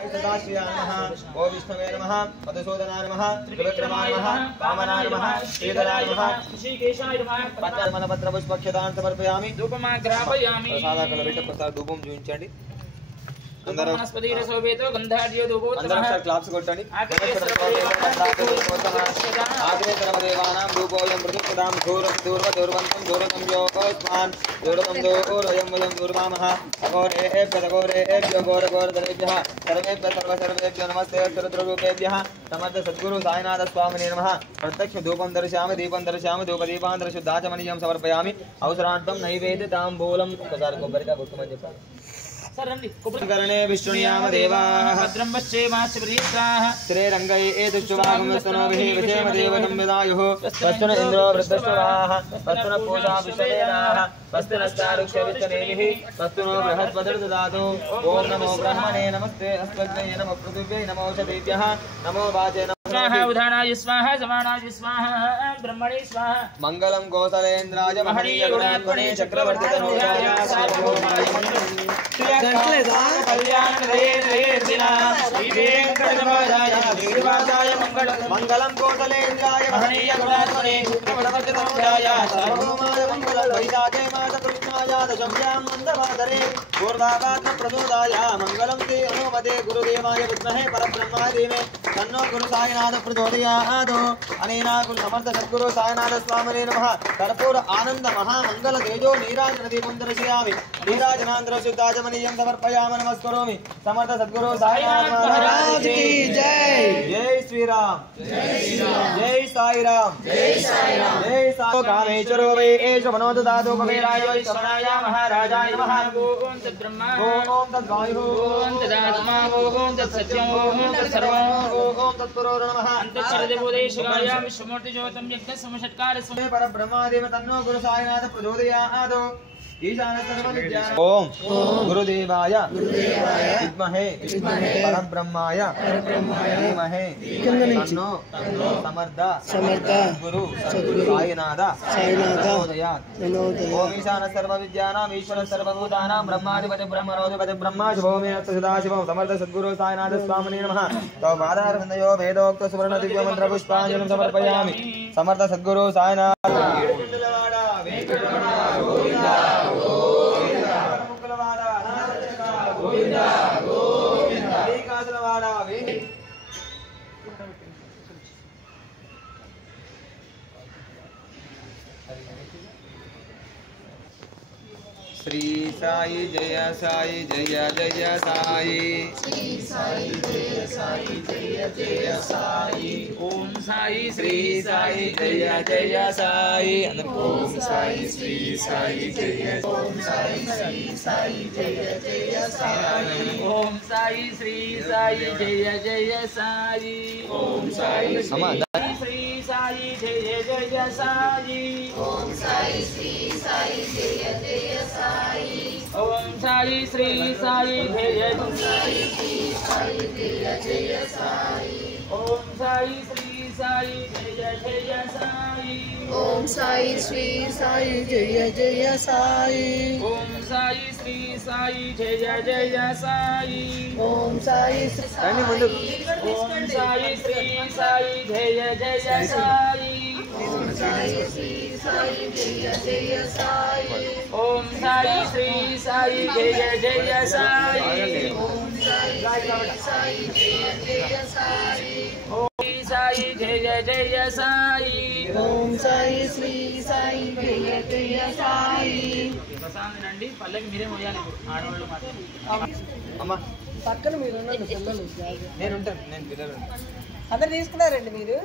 सदाशिवाय नमः ओम विष्णवे नमः मधुसूदनाय नमः त्रिविक्रमाय नमः वामनाय नमः श्रीधराय नमः ऋषिकेशाय नमः पत्र पुष्पक्षदान समर्पयामि धूपमाग्रापयामि प्रसादाकल बेट प्रसाद धूपం చూయించండి అందరూ వనస్పతి రసోబేతో గంధాఢ్యో ధూపోత్తమ అందరూ క్లాప్స్ కొట్టండి ఆగ్రేతరమ దేవానాం ధూపోయం ప్రతిపదాం దూర్వంతం దూరతం యోగోస్మాన్ దూరతం దూరయం వయం దూర్వామః అఘోరేభ్యో ఘోరఘోరతరేభ్యః సర్వేభ్యో నమస్తే సర్వద్రూపేభ్యః సమర్థ సద్గురు సాయినాథ స్వామినే నమః ప్రత్యక్ష ధూపం దర్శయామి దీపం దర్శయామి ధూపదీపాంతర శుద్ధాచమనీయం సమర్పయామి అవసరార్థం నైవేద్య తాంబూలం ఒకసారి కొబ్బరికాయ కొట్టమని చెప్పాలి करणे विष्णुयाम देवाः भद्रं पश्येमास्य प्रीताः श्रीरङ्गै एतुष्टुवागमस्तनो विहेवसेम देवनं विदायुः वस्तुन इन्द्रो वृद्धश्रवाः वस्तुन पूषा विश्ववेदाः वस्तुनश्चारुक्षविष्टनेमिः वस्तुनो बृहस्पतिर्ददातु ॐ नमो ब्रह्मणे नमस्ते अस्मद्यै नमो पृथिव्यै नमो ओषधेभ्यः नमो वाचे स्वाहा उदानाय स्वाहा समानाय स्वाहा ब्रह्मणे स्वाहा मंगलम कौशलेन्द्राय महनीय गुणात्मने चक्रवर्ती तनूजाय सार्वभौमाय मंगलम कौशलेन्द्राय महनीय गुणात्मने चक्रवर्ती तनूजाय सार्वभौमाय मंगलम वैदागे मातकृष्णाय दशभ्यां मंदवादरे पूर्वापात्र प्रदोदाय मंगलम ते अनुमते गुरुदेवाय विद्महे परब्रह्माय धीमहि तन्नो गुरु साईनाथ प्रचोदयात् अनेन गुरु समर्थ सद्गुरु साईनाथ स्वामिने नमः कर्पूर आनंद महामंगल तेजो नीराजन दीपं दर्शयामि नीराजनांतर शुद्धाचमनीयं समर्पयामि नमस्करोमि समर्थ सद्गुरु साईनाथ महाराज की जय जय श्री राम जय साई राम जय साई कामेश्वरो वै एष मनोद दातो कबीराय वै शमनाय महाराजाय नमः ओम तद्ब्रह्मा ओम तद्वायु ओम तदात्मा ओम तत्सत्यं ओम तत्सर्वं ओम तत्पुरो नमः अंतःसर्वदेवदेशिकाय विश्वमूर्ति ज्योतं यज्ञ समषट्कार स्मे परब्रह्मादेव तन्नो गुरु साईनाथ प्रचोदयात् ओम गुरुदेवाय विद्महे परब्रह्माय धीमहि तन्नो समर्थ गुरु साईनाथ प्रचोदयात् ओम ईशान सर्व विद्यानां ईश्वर सर्वभूतानां ब्रह्माधिपति ब्रह्मणोधिपति ब्रह्मा शुभोमे सदाशिवं समर्थ सद्गुरु साईनाथ स्वामिने नमः तव पादारविन्दयो वेदोक्त सुवर्ण दिव्य मंत्र पुष्पांजलिं समर्पयामि समर्थ सद्गुरु साईनाथ श्री साई जय साई जय जय साई श्री साई जय साई जय जय साई ओम साई श्री साई जय जय साई ओम साई श्री साई जय ओम साई श्री साई जय जय साई ओम साई श्री साई जय जय साई ओम साई श्री साई जय जय साई ओम साई श्री साई जय जय साई ओम साई श्री साई जय जय साई ओम साई श्री साई जय जय साई ओम साई श्री साई जय जय साई ओम साई श्री साई जय जय साई ओम साई श्री साई जय जय साई ओम साई श्री साई जय जय साई ओम साई श्री साई जय जय साई ओम साई जय जय साई ओम साई जय जय साई ओम साई श्री साई जय जय साई ప్రసాదనండి పల్లకి మీరే మోయాలి ఆడవాళ్ళు మాత్రం అమ్మ పక్కన మీరు ఉన్నారు పిల్లలు నేను ఉంటాను నేను పిల్లలు అందరూ తీసుకున్నారండి మీరు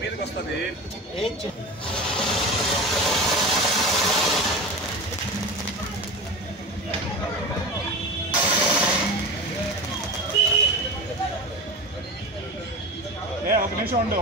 మీదకి వస్తుంది ఒక నిమిషం ఉండు.